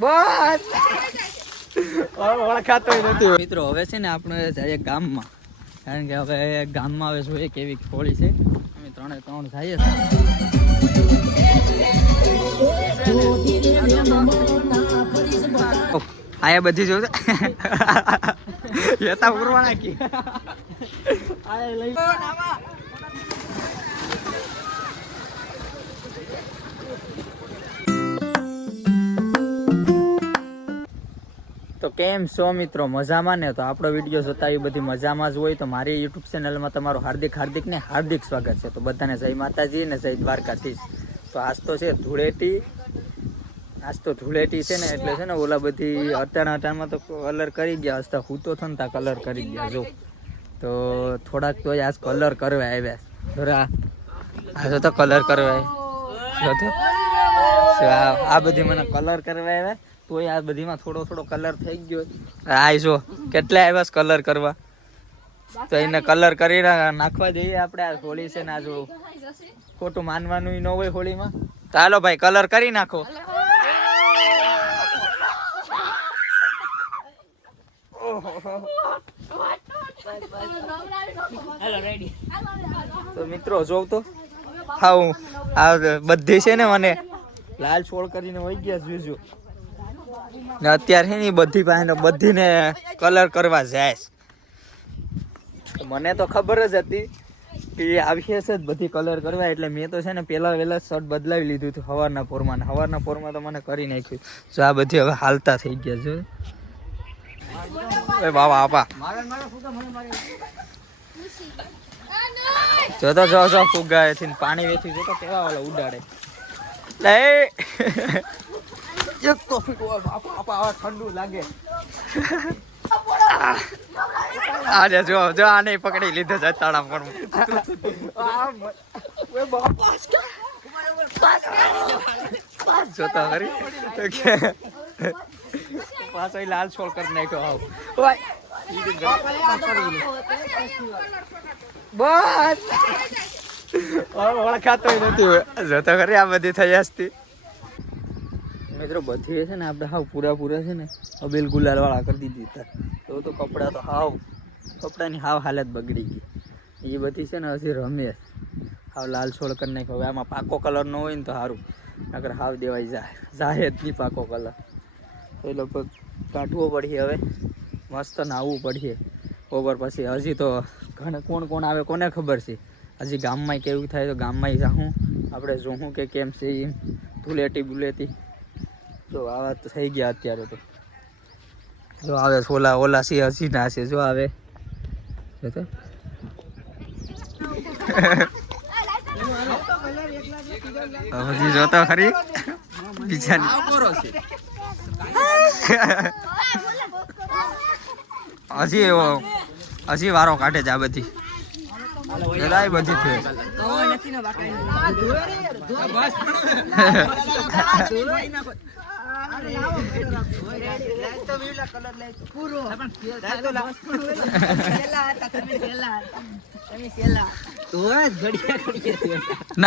બસ ઓળખાતો નથી મિત્રો. હવે છે ને આપણે જઈએ ગામમાં, કારણ કે હવે ગામમાં હવે જોઈએ કેવી હોળી છે. અમે 3 જઈએ આયા બધી જો યતા ઉરવા નાખી આય લઈ તો કેમ છો મિત્રો, મજામાં ને? તો આપણો વિડીયો જોતા એ બધી મજામાં જ હોય તો મારી યુટ્યુબ ચેનલમાં તમારું હાર્દિક સ્વાગત છે. તો બધાને જય માતાજી ને જય દ્વારકાધીશ. તો આજ તો છે ધૂળેટી, છે ને, એટલે છે ને ઓલા બધી અટાણામાં તો કલર કરી ગયા હસતા, હું તો થન તા કલર કરી ગયા જો. તો થોડાક તો આજ કલર કરવા આવ્યા થોડા, આ તો કલર કરવા આ બધી મને કલર કરવા આવ્યા. તો આ બધીમાં થોડો કલર થઈ ગયો. આ જો કેટલા આવ્યા કલર કરવા, તો એને કલર કરી નાખવા જઈએ આપણે. આ હોળી છે ને, આ જો ખોટું માનવાનું ન હોય હોળીમાં. તો હાલો ભાઈ કલર કરી નાખો. તો મિત્રો જોવ તો હા આ બધી છે ને મને લાલ છોડ કરીને વહી ગયા જોજો ને. અત્યારે છે ને બધી પાસે બધીને કલર કરવા જાય. મને તો ખબર જ હતી કે આવી છે જ બધી કલર કરવા, એટલે મેં તો છે ને વહેલા શર્ટ બદલાવી લીધું હતું સવારના પોરમાં તો મને કરી નાખ્યું. જો આ બધી હવે હાલતા થઈ ગયા છે. બાબા આપા જો ફુગા છે પાણી વેચી જો તો કેવા વાળા ઉડાડે. ઠંડુ લાગે. આજે જો આને પકડી લીધો છે તાળા પર. જોતા ખરી પાછો લાલ છોડ કરી નાખ્યો. બસ ઓળખાતો નથી. જોતા ખરી આ બધી થઈ હસતી મિત્રો. બધી છે ને આપણે હાવ પૂરા છે ને અબેલ ગુલાલ વાળા કરી દીધી હતા. તો કપડાં તો કપડાની હાલત બગડી ગઈ. એ બધી છે ને હજી રમે હાવ લાલ છોડ કરી નાખ્યો. હવે આમાં પાકો કલર ન હોય ને તો સારું, નકર હાવ દેવાઈ જાય જ નહીં પાકો કલર. તો એ લગભગ કાઢવો પડશે હવે, મસ્ત નાહવું પડશે ઓવર. પછી હજી તો કોણ આવે કોને ખબર છે. હજી ગામમાં કેવું થાય તો ગામમાં જાઉં આપણે જોઉં કે કેમ છે એમ. ધૂળેટી જો આવા તો થઈ ગયા અત્યારે. તો જો આવે ઓલા છે હજી ના છે જો આવે હજી જોતા ખરી બીજાની હજી વારો કાઢે છે આ બધી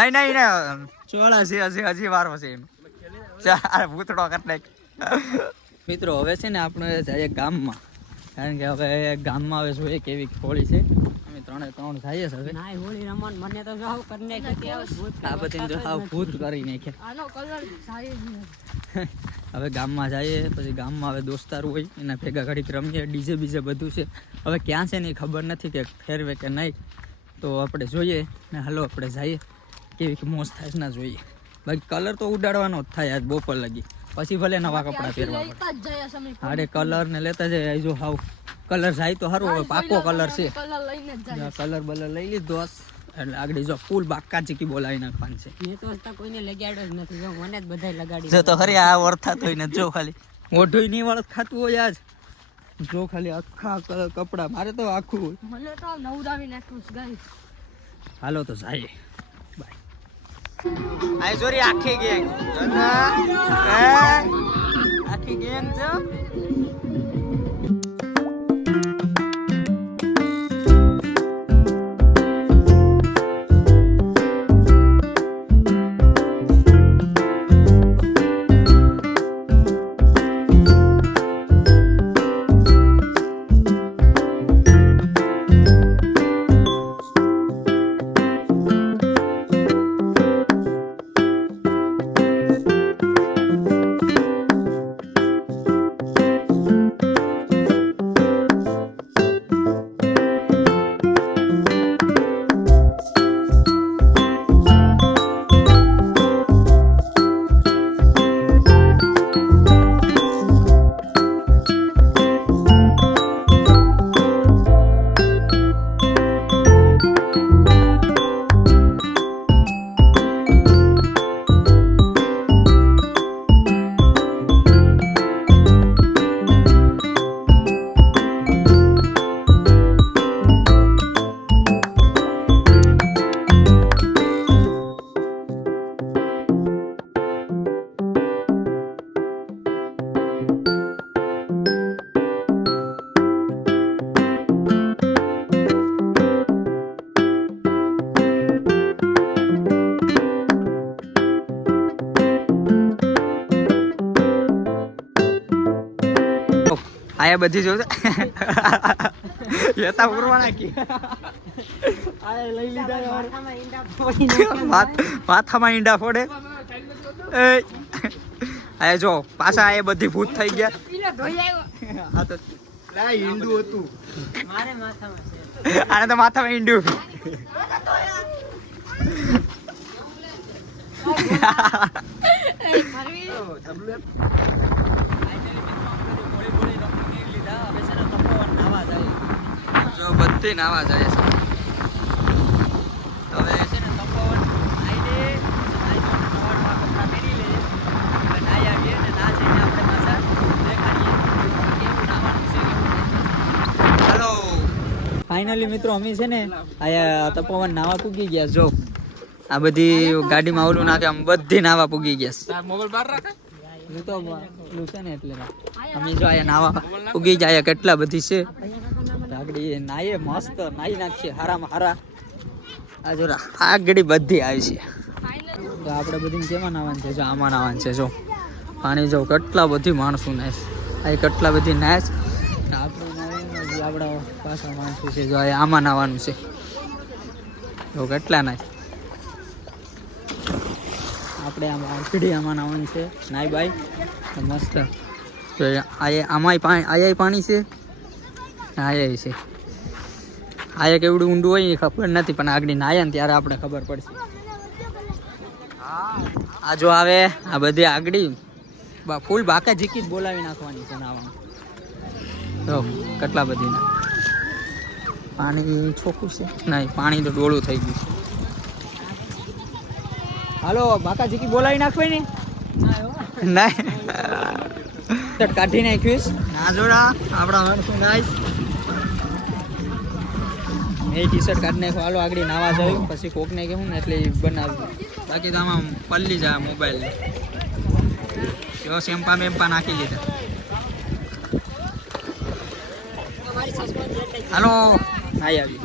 નહીં ચોળા છે હજી વારો છે એમ. ભૂતડો કરી નાખ. મિત્રો હવે છે ને આપણે જઈએ ગામમાં, કારણ કે હવે ગામમાં હવે જોઈએ કેવી હોળી છે. અમે 3 જઈએ હવે હોળી રમણ. મને તો આ બધી જો હાવ ભૂત કરી નાખે. હવે ગામમાં જઈએ, પછી ગામમાં હવે દોસ્તાર હોય એના ભેગા ઘડીક રમીએ. ડીજે બીજે બધું છે. હવે ક્યાં છે ને એ ખબર નથી કે ફેરવે કે નહીં. તો આપણે જોઈએ ને હાલો આપણે જઈએ કેવી મોજ થાય ના જોઈએ. બાકી કલર તો ઉડાડવાનો જ થાય આજ બપોર લગી, પછી ભલે નવા કપડાં પહેરવા પડે. હારે કલર ને લેતા જાય. જો હાવ કલર જાય તો સારું. હવે પાકો કલર છે, કલર બલર લઈ લીધો એટલે આગળ જો ફૂલ બાકા ચીકી બોલાવી નાખવાનું છે. મેં તો કોઈને લગાડ્યો જ નથી, મને જ બધાય લગાડી. જો તો ખરી આ વર્થા થઈને જો ખાલી મોઢું નહીં વાળ ખાતું હોય આજ. જો ખાલી આખા કપડા મારે તો આખું મને તો નવરાવી નાખ્યું ગાઈસ. હાલો તો જાય બાય. આઈ સોરી આખી ગેંગ છે. આયા બધી જોજો યતા ઉરવાના કી આયા લઈ લીધા માથામાં ઈંડા ફોડે એ આયા જો પાછા આયા બધી ભૂત થઈ ગયા હા તો લા ઈંડું હતું મારે માથામાં છે આને તો માથામાં ઈંડું બધી નાવા જાય છે હવે છે ને તપોવન આઈને નવા કપડા પહેરી લઈએ નાઈ આવીએ ને ના જઈને આપણે પાછા દેખાડીએ કેવું નાવાનું છે હેલો ફાઇનલી મિત્રો અમે છે ને આયા તપોવન નાવા પૂગી ગયા જો આ બધી ગાડીમાં ઓલું નાખે આમ બધી નાવા પૂગી ગયા મોબાઈલ બહાર રાખે હું તો ઓલું છે ને એટલે અમે જો આયા નાવા પૂગી જાય કેટલા બધી છે આગળી નાઈએ મસ્ત નાઈ નાખીએ હારામાં હારા આ જો આગળી બધી આવી છે તો આપણે બધી કેમાં નાવાનું છે જો આમાં નાવાનું છે જો પાણી જો કેટલા બધી માણસો નાય આ કેટલા બધી નાય આપણે આપણા પાછા માણસો છે જો આમાં નાવાનું છે જો કેટલા નાય આપણે આમાં આગળી આમાં નાવાનું છે નાઈ બાઈ મસ્ત તો આમાંય પાણી છે આયા છે આયા કેવડું ઊંડું હોય એ ખબર નથી પણ આગળ નાયા ને ત્યારે આપણે ખબર પડશે આ જો આવે આ બધી આગળી ફૂલ બાકા ઝીકી જ બોલાવી નાખવાની છે નાવામાં તો કેટલા બધી ના પાણી ચોખ્ખું છે નહીં પાણી તો ડોળું થઈ ગયું છે હાલો બાકા ઝીકી બોલાવી નાખવાય ને નહીં કાઢી નાખ્યું ના જોડા આપણા માણસો નાઈશ એ ટી શર્ટ કાઢી નાખ્યું હાલો આગળ નાવા જાયું પછી કોકને કહેવું ને એટલે બનાવ્યું બાકી તો આમાં પલ્લી જાય મોબાઈલ જો શેમ્પા બેમ્પા નાખી લીધા હાલો નાઈ આવી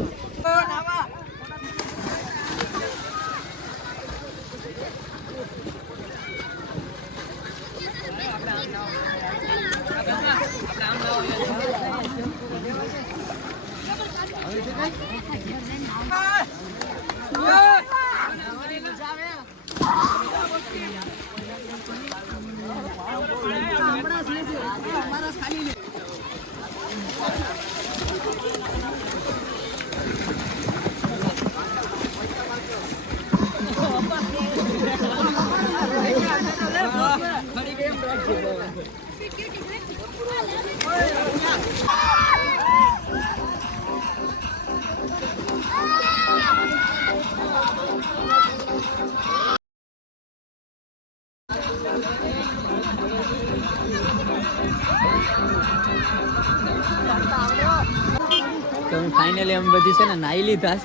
તો ફાઇનલી અમે બધી છે ને નાઈ લીધા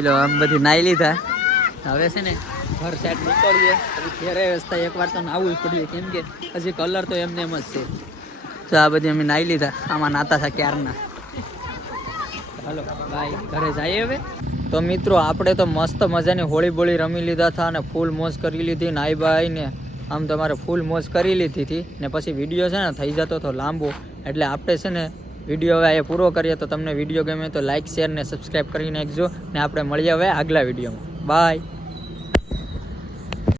લો અમે બધી નાઈ લીધા હવે છે ને ઘર સાઈડ નીકળીએ ઘરે રસ્તા એકવાર તો નાવું જ પડ્યું કેમ કે હજી કલર તો એમને એમ જ છે તો આ બધી અમે નાઈ લીધા આમાં નાતા હતા ક્યારના હાલો બાય ઘરે જઈએ હવે તો મિત્રો આપણે તો મસ્ત મજાની હોળી બોળી રમી લીધા હતા અને ફૂલ મોજ કરી લીધી નાઈ બાઈ ને આમ તમારે ફૂલ મોજ કરી લીધી હતી ને પછી વિડીયો છે ને થઈ જતો હતો લાંબો એટલે આપણે છે ને વિડીયો હવે પૂરો કરીએ તો તમને વિડીયો ગમે તો લાઇક શેર ને સબસ્ક્રાઈબ કરી નાખજો ને આપણે મળીએ હવે આગલા વિડીયોમાં બાય